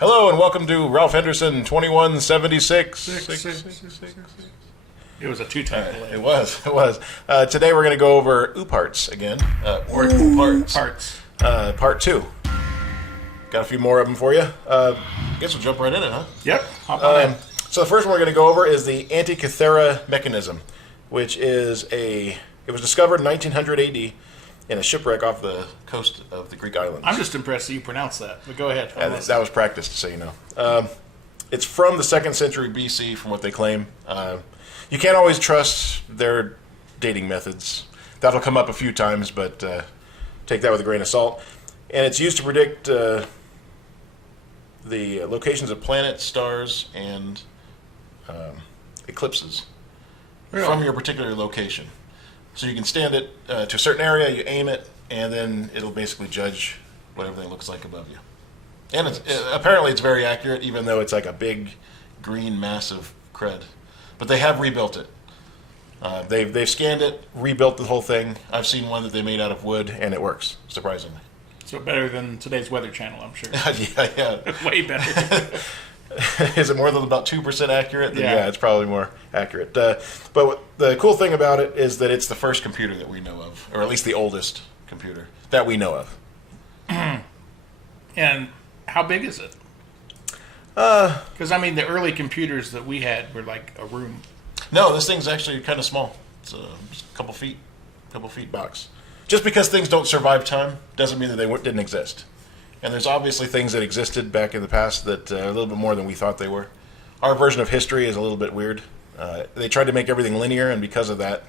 Hello and welcome to Ralph Henderson 2176. It was a two-time delay. It was. Today we're going to go over Ooparts again, or Ooparts. Part 2. Got a few more of them for you. Guess we'll jump right in it, huh? Yep. Hop on in. So the first one we're going to go over is the Antikythera mechanism, which it was discovered in 1900 AD in a shipwreck off the coast of the Greek islands. I'm just impressed that you pronounced that, but go ahead. That was practiced, so you know. It's from the 2nd century BC, from what they claim. You can't always trust their dating methods. That'll come up a few times, but take that with a grain of salt. And it's used to predict the locations of planets, stars, and eclipses from your particular location. So you can stand it to a certain area, you aim it, and then it'll basically judge what everything looks like above you. And apparently it's very accurate, even though it's like a big green mass of crud. But they have rebuilt it. They've scanned it, rebuilt the whole thing. I've seen one that they made out of wood, and it works, surprisingly. So better than today's Weather Channel, I'm sure. Yeah. Way better. Is it more than about 2% accurate? Then yeah, it's probably more accurate. But the cool thing about it is that it's the first computer that we know of, or at least the oldest computer that we know of. And how big is it? Because, I mean, the early computers that we had were like a room. No, this thing's actually kind of small. It's just a couple feet box. Just because things don't survive time doesn't mean that they didn't exist. And there's obviously things that existed back in the past that are a little bit more than we thought they were. Our version of history is a little bit weird. They tried to make everything linear, and because of that,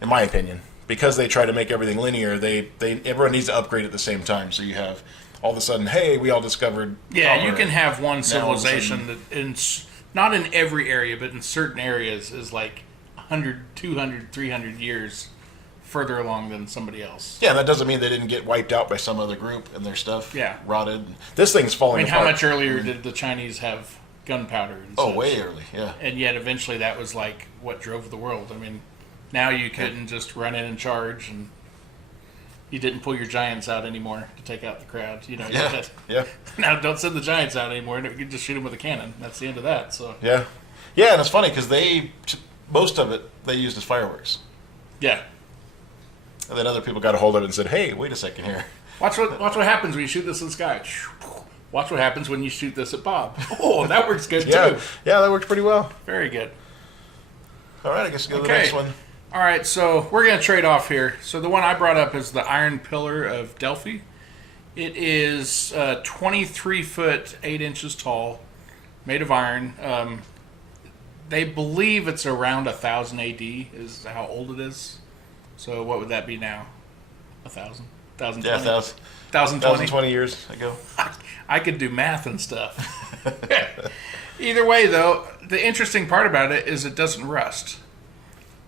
in my opinion, because they try to make everything linear, everyone needs to upgrade at the same time. So you have all of a sudden, hey, we all discovered. Yeah, you can have one civilization that, not in every area, but in certain areas, is like 100, 200, 300 years further along than somebody else. Yeah, that doesn't mean they didn't get wiped out by some other group and their stuff rotted. This thing's falling apart. How much earlier did the Chinese have gunpowder? And such? Way early, yeah. And yet eventually that was like what drove the world. I mean, now you couldn't just run in and charge, and you didn't pull your giants out anymore to take out the crowd. You know, now don't send the giants out anymore. You can just shoot them with a cannon. That's the end of that. So yeah, and it's funny because most of it they used as fireworks. Yeah. And then other people got a hold of it and said, hey, wait a second here. Watch what happens when you shoot this in the sky. Watch what happens when you shoot this at Bob. Oh, that works good, too. Yeah, that works pretty well. Very good. All right, I guess we'll go to the next one. All right, so we're going to trade off here. So the one I brought up is the Iron Pillar of Delphi. It is 23 foot, 8 inches tall, made of iron. They believe it's around 1000 AD is how old it is. So what would that be now? 1,000? 1,020? Yeah, 1,020 years ago. I could do math and stuff. Either way, though, the interesting part about it is it doesn't rust.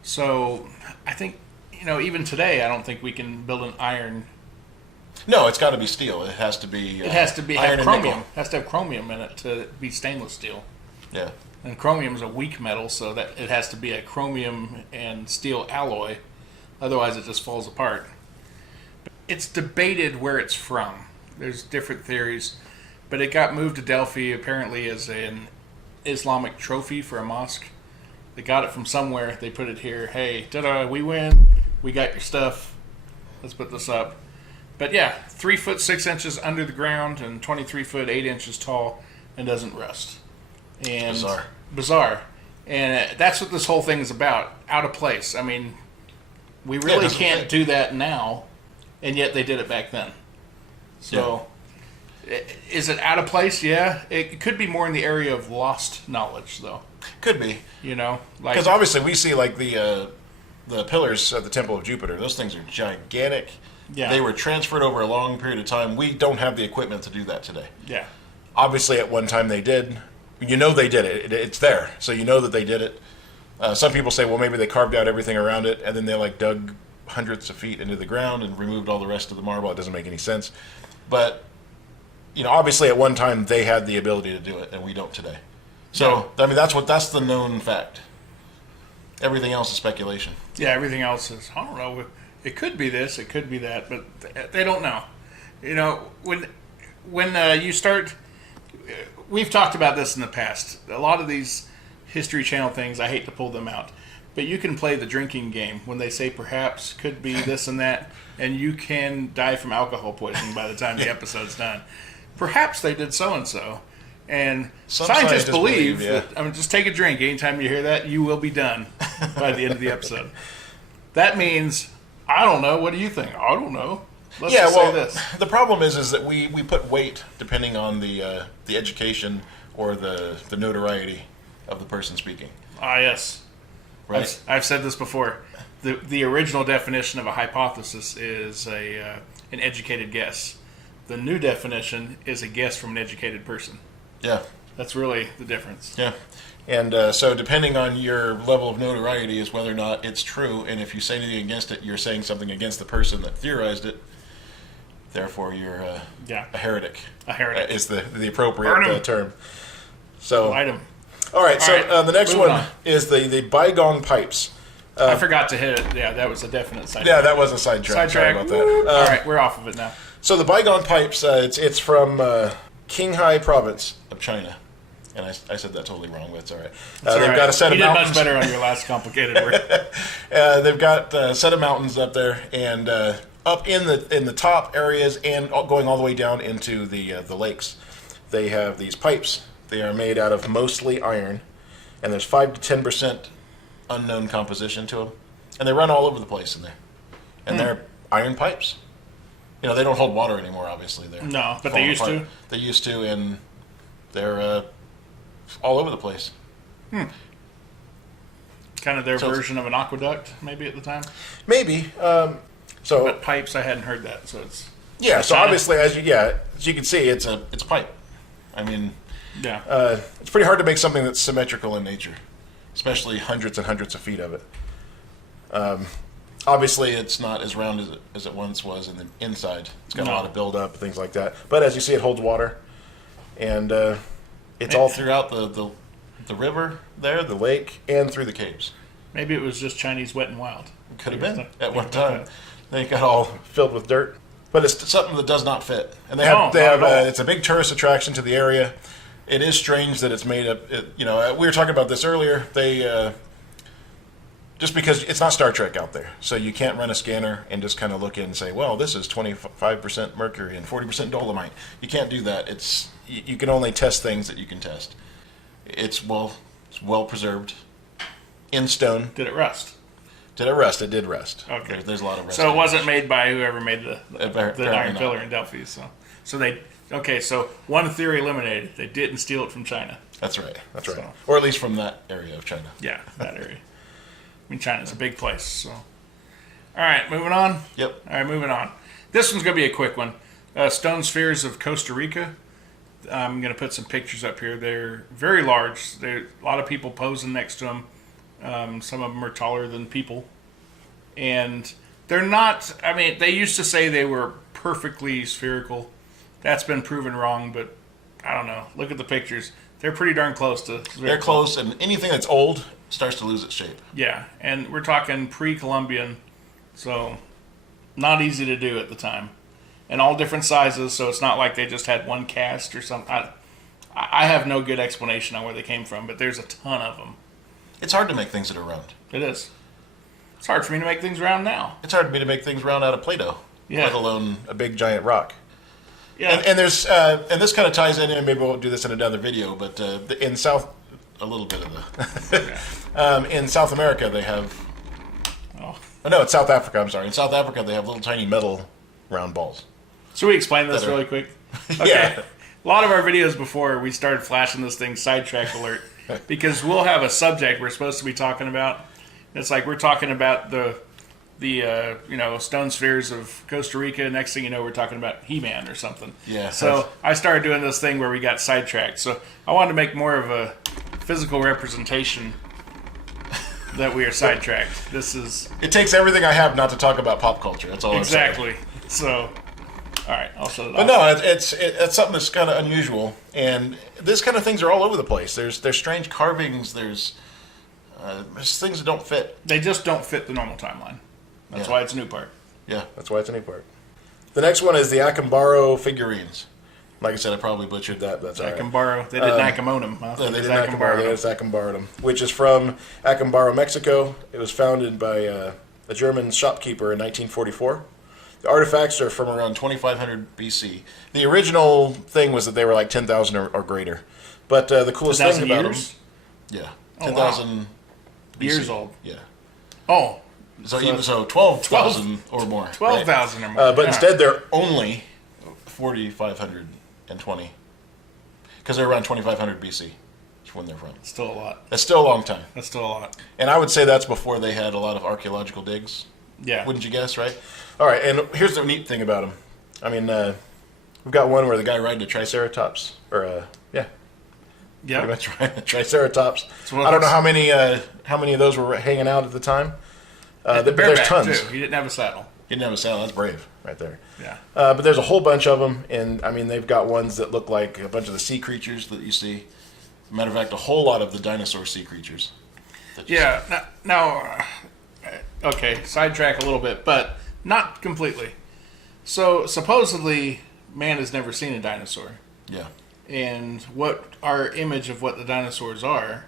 So I think, even today, I don't think we can build an iron. No, it's got to be steel. It has to be. It has to be have chromium. It has to have chromium in it to be stainless steel. Yeah. And chromium is a weak metal, so that it has to be a chromium and steel alloy. Otherwise, it just falls apart. It's debated where it's from. There's different theories. But it got moved to Delphi apparently as an Islamic trophy for a mosque. They got it from somewhere. They put it here. Hey, ta-da, we win. We got your stuff. Let's put this up. But yeah, 3 foot 6 inches under the ground and 23 foot 8 inches tall and doesn't rust. And Bazaar. And that's what this whole thing is about. Out of place. I mean, we really can't do that now, and yet they did it back then. So, is it out of place? Yeah. It could be more in the area of lost knowledge, though. Could be. Because obviously we see like the pillars at the Temple of Jupiter. Those things are gigantic. Yeah. They were transferred over a long period of time. We don't have the equipment to do that today. Yeah. Obviously, at one time they did. They did it. It's there, so you know that they did it. Some people say, well, maybe they carved out everything around it, and then they dug hundreds of feet into the ground and removed all the rest of the marble. It doesn't make any sense. But, obviously at one time they had the ability to do it, and we don't today. So, I mean, that's the known fact. Everything else is speculation. Yeah, everything else is, I don't know, it could be this, it could be that, but they don't know. When you start we've talked about this in the past. A lot of these History Channel things, I hate to pull them out, but you can play the drinking game when they say perhaps, could be, this and that, and you can die from alcohol poisoning by the time the episode's done. Perhaps they did so and so. And Some scientists believe yeah. that, I mean, just take a drink. Anytime you hear that, you will be done by the end of the episode. That means, I don't know. What do you think? I don't know. Let's Yeah, just well, say this. the problem is that we put weight depending on the education or the notoriety of the person speaking. Ah, yes. Right? I've said this before. The original definition of a hypothesis is an educated guess. The new definition is a guess from an educated person. Yeah. That's really the difference. Yeah. And so depending on your level of notoriety is whether or not it's true. And if you say anything against it, you're saying something against the person that theorized it. Therefore, you're a heretic. A heretic. Is the appropriate term. So, Light 'em. all right. So the next moving one on. is the bygone pipes. I forgot to hit it. Yeah, that was a definite sidetrack. Yeah, that was a sidetrack. Sorry Sidetrack. about that. All right, we're off of it now. So the bygone pipes, it's from Qinghai province of China. And I said that totally wrong, but it's all right. They've got a set of mountains. You did much better on your last complicated word. They've got a set of mountains up there, and up in the top areas, and going all the way down into the lakes, they have these pipes. They are made out of mostly iron, and there's 5 to 10% unknown composition to them, and they run all over the place in there. And they're iron pipes. You know, they don't hold water anymore. Obviously, No, but they used to. They used to, and they're all over the place. Kind of their version of an aqueduct, maybe at the time. Maybe. But pipes, I hadn't heard that, so it's So China. obviously, as you can see, it's a pipe. I mean, yeah. it's pretty hard to make something that's symmetrical in nature, especially hundreds and hundreds of feet of it. Obviously, it's not as round as it once was in the inside. It's got a lot of buildup, things like that. But as you see, it holds water, and it's all throughout the river there, the lake, and through the caves. Maybe it was just Chinese wet and wild. Could have been at one time. They got all filled with dirt, but it's something that does not fit. And they have it's a big tourist attraction to the area. It is strange that it's made up. We were talking about this earlier. They just because it's not Star Trek out there, so you can't run a scanner and just kind of look in and say, well, this is 25% mercury and 40% dolomite. You can't do that. You can only test things that you can test. It's well preserved in stone. Did it rust? Did it rust? It did rust. Okay. There's a lot of rust. So it wasn't made by whoever made the iron not. pillar in Delphi. So they so one theory eliminated. They didn't steal it from China. That's right. That's right. So- Or at least from that area of China. Yeah, that area. I mean, China's a big place. So, all right, moving on. Yep. All right, moving on. This one's gonna be a quick one. Stone spheres of Costa Rica. I'm gonna put some pictures up here. They're very large. There a lot of people posing next to them. Some of them are taller than people, and they're not. I mean, they used to say they were perfectly spherical. That's been proven wrong, but I don't know. Look at the pictures. They're pretty darn close to spherical. They're close, and anything that's old starts to lose its shape. Yeah, and we're talking pre-Columbian, so not easy to do at the time. And all different sizes, so it's not like they just had one cast or something. I have no good explanation on where they came from, but there's a ton of them. It's hard to make things that are round. It is. It's hard for me to make things round now. It's hard for me to make things round out of Play-Doh, let alone a big giant rock. Yeah. And there's and this kind of ties in, and maybe we'll do this in another video, but in South, a little bit of the in South America they have. Oh no, it's South Africa. I'm sorry. In South Africa they have little tiny metal round balls. Should we explain this really quick? Okay. Yeah. A lot of our videos before we started flashing this thing sidetrack alert because we'll have a subject we're supposed to be talking about. It's like we're talking about the stone spheres of Costa Rica. Next thing you know, we're talking about He-Man or something. Yeah. So I started doing this thing where we got sidetracked. So I wanted to make more of a physical representation that we are sidetracked. This is It takes everything I have not to talk about pop culture. That's all I'm saying. exactly. So, all right, I'll shut it off. But no, it's something that's kind of unusual, and this kind of things are all over the place. There's strange carvings. There's things that don't fit. They just don't fit the normal timeline. That's why it's a new part. Yeah, that's why it's a new part. The next one is the Akambaro figurines, Like I said, I probably butchered that. That's all right. Acambaro. They didn't Acamone huh? No, they did Acambaro. They just Acambaroed them, which is from Acambaro, Mexico. It was founded by a German shopkeeper in 1944. The artifacts are from around 2500 BC. The original thing was that they were like 10,000 or greater. But the coolest thing about years? them... Yeah. Oh, 10,000 wow. BC. Years old. Yeah. Oh. So 12,000 or more. 12,000 or more. But instead they're only 4,520. Because they're around 2500 BC. That's when they're from. Still a lot. That's still a long time. That's still a lot. And I would say that's before they had a lot of archaeological digs. Yeah. Wouldn't you guess, right? All right, and here's the neat thing about them. I mean, we've got one where the guy riding a triceratops, or yeah, pretty much a triceratops. I don't know how many of those were hanging out at the time. There's tons. Too. He didn't have a saddle. He didn't have a saddle. That's brave, right there. Yeah. But there's a whole bunch of them, and I mean, they've got ones that look like a bunch of the sea creatures that you see. Matter of fact, a whole lot of the dinosaur sea creatures. Yeah. Now, okay, sidetrack a little bit, but not completely. So supposedly, man has never seen a dinosaur. Yeah. And what our image of what the dinosaurs are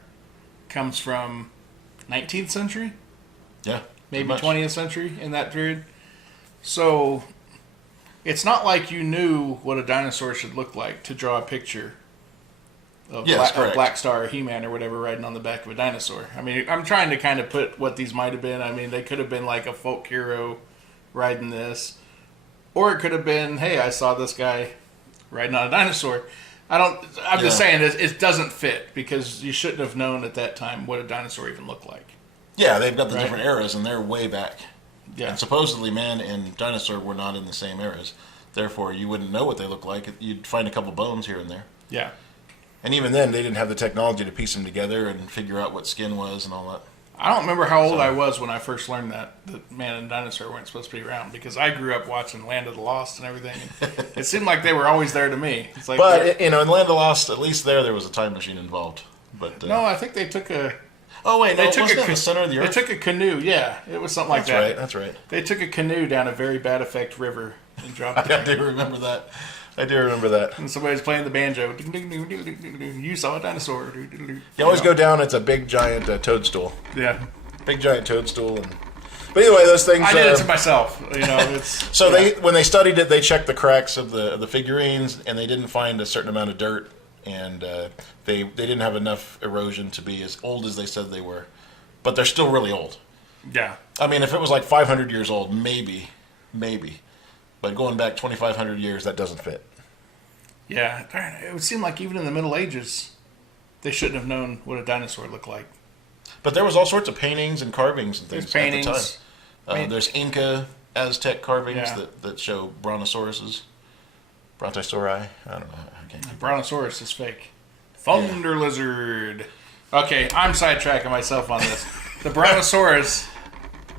comes from 19th century? Yeah. Maybe 20th century, in that period. So it's not like you knew what a dinosaur should look like to draw a picture of Black Star or He-Man or whatever riding on the back of a dinosaur. I mean, I'm trying to kind of put what these might have been. I mean, they could have been like a folk hero riding this. Or it could have been, hey, I saw this guy riding on a dinosaur. I'm just saying it doesn't fit because you shouldn't have known at that time what a dinosaur even looked like. Yeah, they've got the different eras and they're way back. Yeah. And supposedly man and dinosaur were not in the same eras. Therefore, you wouldn't know what they look like. You'd find a couple bones here and there. Yeah. And even then, they didn't have the technology to piece them together and figure out what skin was and all that. I don't remember how old I was when I first learned that man and dinosaur weren't supposed to be around because I grew up watching Land of the Lost and everything. And it seemed like they were always there to me. It's like, but in Land of the Lost, at least there was a time machine involved. But no, I think they took a. Oh wait, they took wasn't it the center of the earth? They took a canoe. Yeah, it was something like that. That's right. They took a canoe down a very bad effect river and dropped it. I do remember that. And somebody was playing the banjo. You saw a dinosaur. You always go down. It's a big giant toadstool. Yeah. Big giant toadstool. But anyway, those things. I did it to myself. It's so when they studied it, they checked the cracks of the figurines, and they didn't find a certain amount of dirt, and they didn't have enough erosion to be as old as they said they were. But they're still really old. Yeah. I mean, if it was like 500 years old, maybe. But going back 2,500 years, that doesn't fit. Yeah, it would seem like even in the Middle Ages, they shouldn't have known what a dinosaur looked like. But there was all sorts of paintings and carvings and things at the time. There's Inca, Aztec carvings that show brontosauruses. Brontosauri? I don't know. I can't Brontosaurus is fake. Thunder lizard. Okay, I'm sidetracking myself on this. The Brontosaurus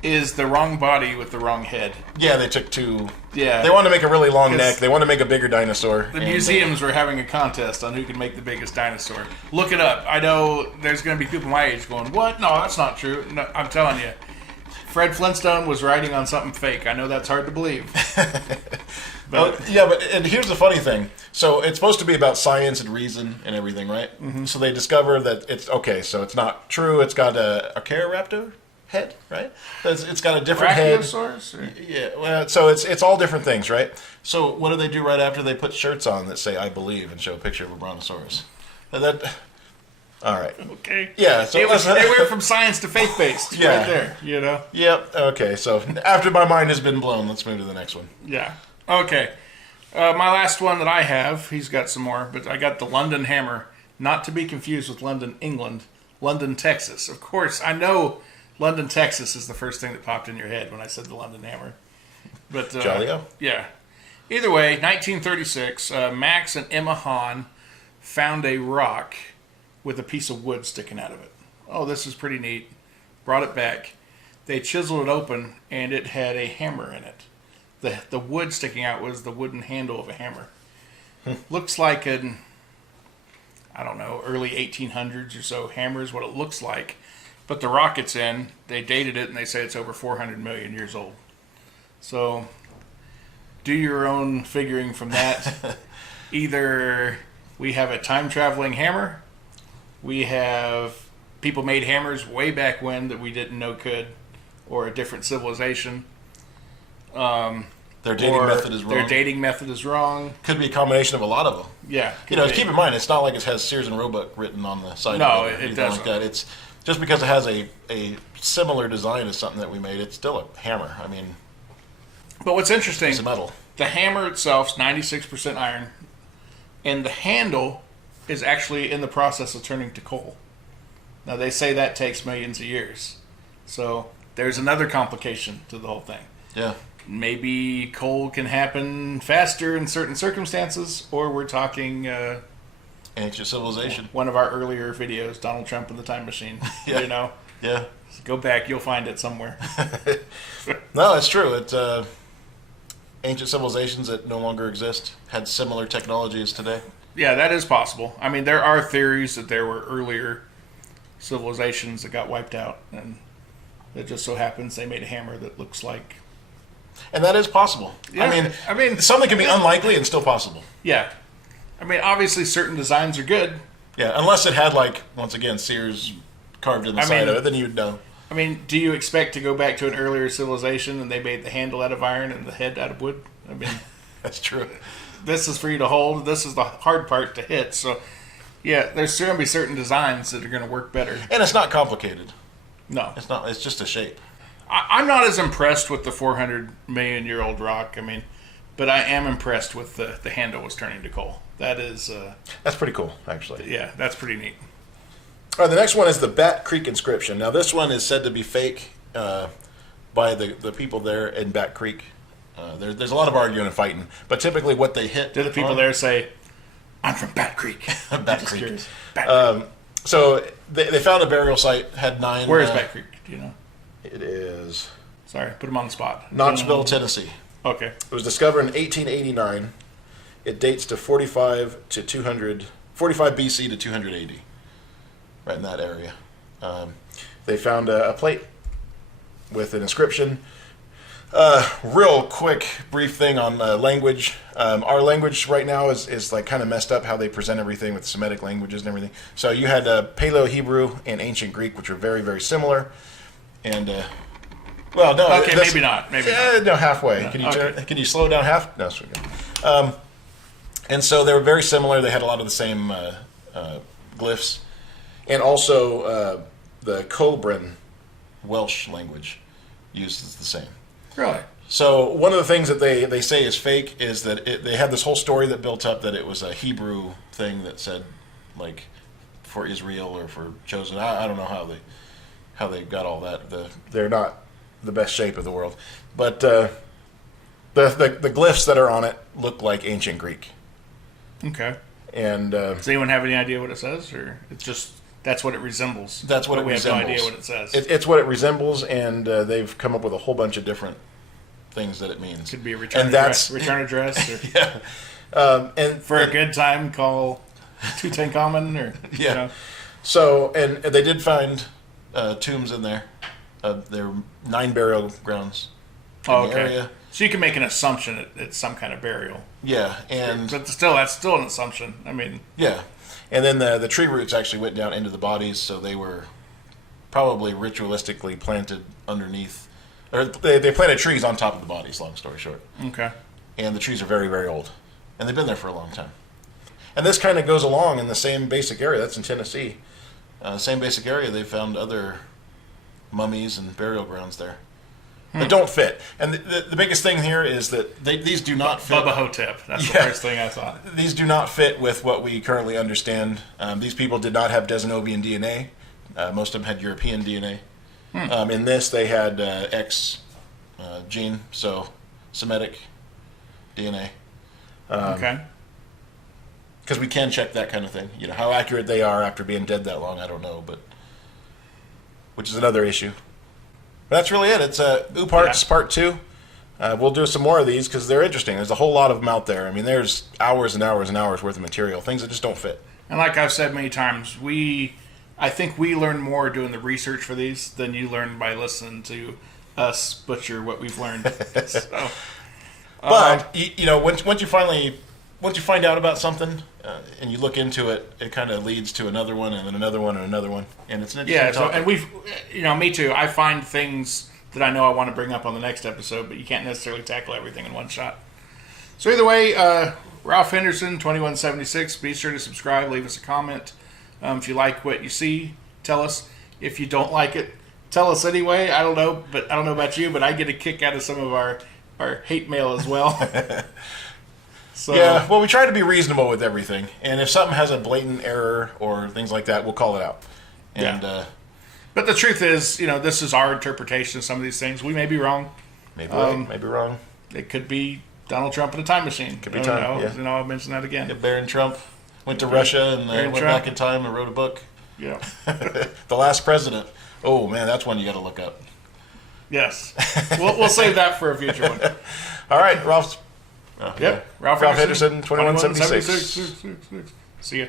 is the wrong body with the wrong head. Yeah, they took two. Yeah. They wanted to make a really long neck. They wanted to make a bigger dinosaur. The museums were having a contest on who could make the biggest dinosaur. Look it up. I know there's going to be people my age going, what? No, that's not true. No, I'm telling you. Fred Flintstone was riding on something fake. I know that's hard to believe. But and here's the funny thing. So it's supposed to be about science and reason and everything, right? Mm-hmm. So they discover that so it's not true. It's got a Caroraptor head, right? It's got a different head. Yeah, well, so it's all different things, right? So what do they do right after they put shirts on that say "I believe" and show a picture of a brontosaurus? All right. Okay. Yeah. So they went from science to faith-based. Yeah. Right there. You know. Yep. Okay. So after my mind has been blown, let's move to the next one. Yeah. Okay. My last one that I have, he's got some more, but I got the London Hammer, not to be confused with London, England, London, Texas. Of course, I know London, Texas is the first thing that popped in your head when I said the London Hammer. But Jolly-O? Yeah. Either way, 1936, Max and Emma Hahn found a rock with a piece of wood sticking out of it. Oh, this is pretty neat. Brought it back. They chiseled it open, and it had a hammer in it. The wood sticking out was the wooden handle of a hammer. Looks like an, I don't know, early 1800s or so hammer is what it looks like. But the rock it's in, they dated it, and they say it's over 400 million years old. So do your own figuring from that. Either we have a time-traveling hammer, we have people made hammers way back when that we didn't know could, or a different civilization. Their dating method is wrong. Their dating method is wrong. Could be a combination of a lot of them. Yeah. Keep in mind, it's not like it has Sears and Roebuck written on the side. No, of it doesn't. Like that. It's just because it has a similar design as something that we made. It's still a hammer. I mean, but what's interesting, it's a metal. The hammer itself is 96% iron, and the handle is actually in the process of turning to coal. Now, they say that takes millions of years. So there's another complication to the whole thing. Yeah. Maybe coal can happen faster in certain circumstances, or we're talking ancient civilization. one of our earlier videos, Donald Trump and the Time Machine. Yeah. You know? Yeah. Go back, you'll find it somewhere. No, it's true. It's ancient civilizations that no longer exist had similar technology as today. Yeah, that is possible. I mean, there are theories that there were earlier civilizations that got wiped out, and it just so happens they made a hammer that looks like... And that is possible. Yeah, I mean, something can be unlikely and still possible. Yeah. I mean, obviously certain designs are good. Yeah, unless it had, like, once again, Sears carved in the side of it, then you'd know. I mean, do you expect to go back to an earlier civilization and they made the handle out of iron and the head out of wood? I mean... That's true. This is for you to hold. This is the hard part to hit. So, yeah, there's going to be certain designs that are going to work better. And it's not complicated. No. It's not. It's just a shape. I'm not as impressed with the 400 million year old rock. I mean, but I am impressed with the handle was turning to coal. That is... That's pretty cool, actually. Yeah, that's pretty neat. All right, the next one is the Bat Creek Inscription. Now, this one is said to be fake by the people there in Bat Creek. There's a lot of arguing and fighting, but typically what they hit... Do the people there say, I'm from Bat Creek? Bat Creek. Bat Creek. So they found a burial site, had 9... Where is Bat Creek? Do you know? It is... Sorry, put them on the spot. Knoxville, Tennessee. Okay. It was discovered in 1889. It dates to 45 BC to 280, right in that area. They found a plate with an inscription. Real quick, brief thing on language. Our language right now is like kind of messed up how they present everything with Semitic languages and everything. So you had Paleo-Hebrew and Ancient Greek, which are very, very similar. And well, no. Okay, maybe not. Maybe not. No, halfway. No, Can you slow down half? No, that's okay. And so they were very similar. They had a lot of the same glyphs, and also the Colbran Welsh language uses the same. Really? So one of the things that they say is fake is that they had this whole story that built up that it was a Hebrew thing that said, like, for Israel or for chosen. I don't know how they got all that. They're not the best shape of the world, but the glyphs that are on it look like Ancient Greek. Okay. And does anyone have any idea what it says, or it's just that's what it resembles? That's what it resembles. We have no idea what it says. It's what it resembles, and they've come up with a whole bunch of different things that it means. Could be a return address. Return address. Or, yeah. And for a good time, call Tutankhamun, or yeah. You know. So, and they did find tombs in there. There were 9 burial grounds in the area. So you can make an assumption it's some kind of burial. Yeah, and but still, that's still an assumption. I mean, yeah, and then the tree roots actually went down into the bodies, so they were probably ritualistically planted underneath, or they planted trees on top of the bodies. Long story short. Okay. And the trees are very, very old, and they've been there for a long time. And this kind of goes along in the same basic area. That's in Tennessee. Same basic area. They found other mummies and burial grounds there. That don't fit. And the biggest thing here is that these do not fit. Bubba Hotep. That's the first thing I thought. These do not fit with what we currently understand. These people did not have Denisovantian DNA. Most of them had European DNA. In this, they had X gene, so Semitic DNA. Okay. Because we can check that kind of thing. You know, how accurate they are after being dead that long, I don't know, but which is another issue. But that's really it. It's Ooparts Part 2. We'll do some more of these because they're interesting. There's a whole lot of them out there. I mean, there's hours and hours and hours worth of material, things that just don't fit. And like I've said many times, I think we learn more doing the research for these than you learn by listening to us butcher what we've learned. So, but, you know, once you finally once you find out about something and you look into it, it kind of leads to another one and then another one and another one, and it's an interesting Yeah, so, topic. and we've, me too. I find things that I know I want to bring up on the next episode, but you can't necessarily tackle everything in one shot. So either way, Ralph Henderson, 2176, be sure to subscribe, leave us a comment. If you like what you see, tell us. If you don't like it, tell us anyway. I don't know about you, but I get a kick out of some of our hate mail as well. So, yeah, well, we try to be reasonable with everything, and if something has a blatant error or things like that, we'll call it out. And but the truth is, this is our interpretation of some of these things. We may be wrong. maybe right, maybe wrong. It could be Donald Trump in a time machine. Could be time. Yeah. I'll mention that again. Yeah, Barron Trump went to Russia and went Trump. back in time and wrote a book. Yeah. The Last President. Oh man, that's one you got to look up. Yes. We'll save that for a future one. All right, Ralph. Yep. Ralph Henderson, 2176. 2176. See ya.